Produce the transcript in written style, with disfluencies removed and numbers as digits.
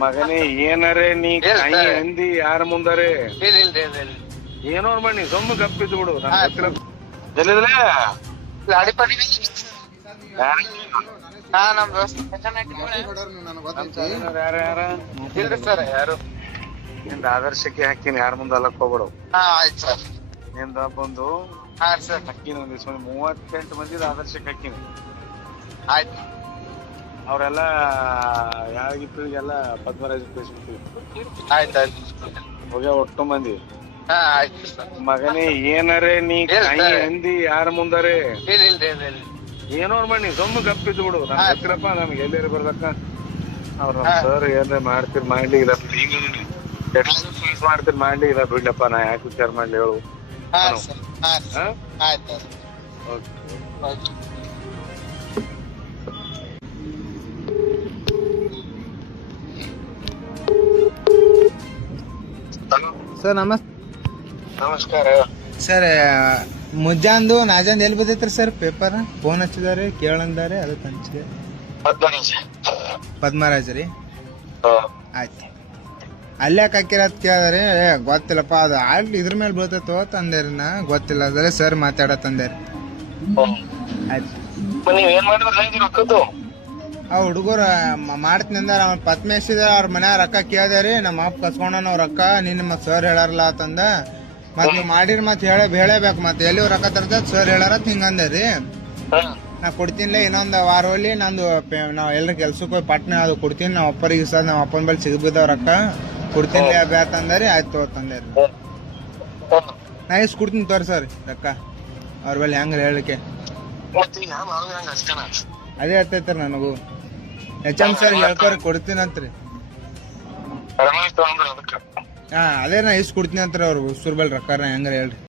ಮಗನೇ ಏನರೇ ನೀ ಕೈ ಅಂದಿ ಯಾರ ಮುಂದಾರೆ ಏನೋ ಮಾಡಿ ಸೊಮ್ಮ ಗಪ್ಪಿದ್ದು ಬಿಡು ಎಲ್ಲಿದ್ರೆ ಯಾರ ಯಾರ ಯಾರು ನಿಂದ ಆದರ್ಶಕ್ಕೆ ಹಾಕಿನಿ ಯಾರ ಮುಂದೆ ಅಲ್ಲಕ್ ಹೋಗ್ಬಿಡು. ಆಯ್ತು ಸರ್. ನಿಂದ ಬಂದು ಹಾಕಿನ ಒಂದ್ 38 ಮಂದಿದ ಆದರ್ಶಕ್ಕೆ ಹಾಕಿನಿ. ಆಯ್ತು. ಅವ್ರೆಲ್ಲ ಯಾವಾಗಿತ್ತು ಎಲ್ಲ ಪದ್ಮರಾಜ ಫೇಸ್ಬುಕ್ ಆಯ್ತಾಯ್ತು ಹೋಗ್ಯ ಒಟ್ಟು ಮಂದಿ. ಆಯ್ತು ಸರ್. ಮಗನೇ ಏನರೇ ನೀ ಕೈ ಅಂದಿ ಯಾರ ಮುಂದಾರೆ ಏನೋ ಮಾಡಿ ಸೊಮ್ಮ ಗಪ್ಪಿದ್ದು ಬಿಡು. ಗೊತ್ತಿರಪ್ಪ ನಮ್ಗೆ ಎಲ್ಲೇರಿ ಬರ್ಬೇಕ ಅವ್ರ ಸರ್ ಏನ್ರ ಮಾಡ್ತೀರಿ ಮಾಡ್ಲಿ ಇಲ್ಲ ಫೀಸ್ ಮಾಡ್ತೀರಿ ಮಾಡ್ಲಿ ಇಲ್ಲ ಬಿಡ್ಲಪ್ಪ ನಾ ಯಾಕೆ ವಿಚಾರ ಮಾಡ್ಲಿ ಹೇಳು. ಸರ್ ನಮಸ್ಕಾರ ಸರ್ ಮುಂಜಾಂದು ನಾಜಾಂದ್ ಎಲ್ಲಿ ಬದೈತ್ರಿ ಸರ್ ಪೇಪರ್ ಫೋನ್ ಹಚ್ಚಿದಾರೆ ಕೇಳಂದಾರೆ ಅದಕ್ಕೆ ಹಂಚಿದೆ. ಪದ್ಮರಾಜ್ ರೀ ಆಯ್ತು. ಅಲ್ಯಾಕ ಹಾಕಿರತ್ ಕೇಳಿದ್ರಿ ಗೊತ್ತಿಲ್ಲಪ್ಪ ಅದು ಆಗ್ಲಿ ಇದ್ರ ಮೇಲೆ ಬೀಳ್ತೈತೋ ತಂದೇರಿ ನಾ ಗೊತ್ತಿಲ್ಲ ಅದ್ರೆ ಸರ್ ಮಾತಾಡತ್ತಂದೇರಿ. ಆಯ್ತು ಆ ಹುಡುಗರ ಮಾಡ್ತೀನಿ ಅಂದಾರ ಅವ್ನ ಪದ್ಮೇಶಿದ ಅವ್ರ ಮನ್ಯಾಗ ರೊಕ್ಕ ಕೇಳ್ದಾರಿ ನಮ್ಮ ಅಪ್ಪ ಕಸ್ಕೊಂಡ ನಾವ್ ರೊಕ್ಕ ನಿನ್ನ ಮತ್ ಸರ್ ಹೇಳಾರಲ್ಲ ಅಂತಂದ ಮತ್ ನೀವ್ ಮಾಡಿರ್ ಮತ್ ಹೇಳಬೇಕು ಮತ್ತೆ ಎಲ್ಲಿ ರೊಕ್ಕ ತರ್ತದ ಸರ್ ಹೇಳಾರತ್ ಹಿಂಗಂದ್ರಿ. ನಾ ಕೊಡ್ತೀನಿ ಇನ್ನೊಂದ್ ವಾರ ಹೋಗ್ಲಿ ನಂದು ನಾವ್ ಎಲ್ರ ಕೆಲ್ಸಕ್ಕೆ ಹೋಗಿ ಪಟ್ನ ಅದು ಕೊಡ್ತೀನಿ ನಾವ್ ಅಪ್ಪರಿಗೆ ಸರ್ ನಾವ್ ಅಪ್ಪನ ಬಳಿ ಸಿಗಬಿದ್ದಾವ ರೊಕ್ಕ ಕೊಡ್ತೀನಿ ಬ್ಯಾತ್ ಅಂದಾರಿ. ಆಯ್ತು ತಂದೇರಿ ನಾ ಇಸ್ ಕೊಡ್ತೀನಿ ತೋರಿ ಸರ್ ರೊಕ್ಕ ಅವ್ರ ಬಳಿ ಹೆಂಗ್ರಿ ಹೇಳಿಕೆ ಅದೇ ಹೇಳ್ತೈತ್ರಿ ನನಗೂ HM ಸರ್ ಹೇಳ್ಕೊರಿ ಕೊಡ್ತೀನಂತ್ರಿ. ಹಾ ಅದೇ ನಾ ಇಸ್ ಕೊಡ್ತೀನಿ ಅಂತ್ರಿ ಅವ್ರು ಸುರ್ಬಲ್ ರೊಕ್ಕ ಹೆಂಗ್ರಿ ಹೇಳ್ರಿ.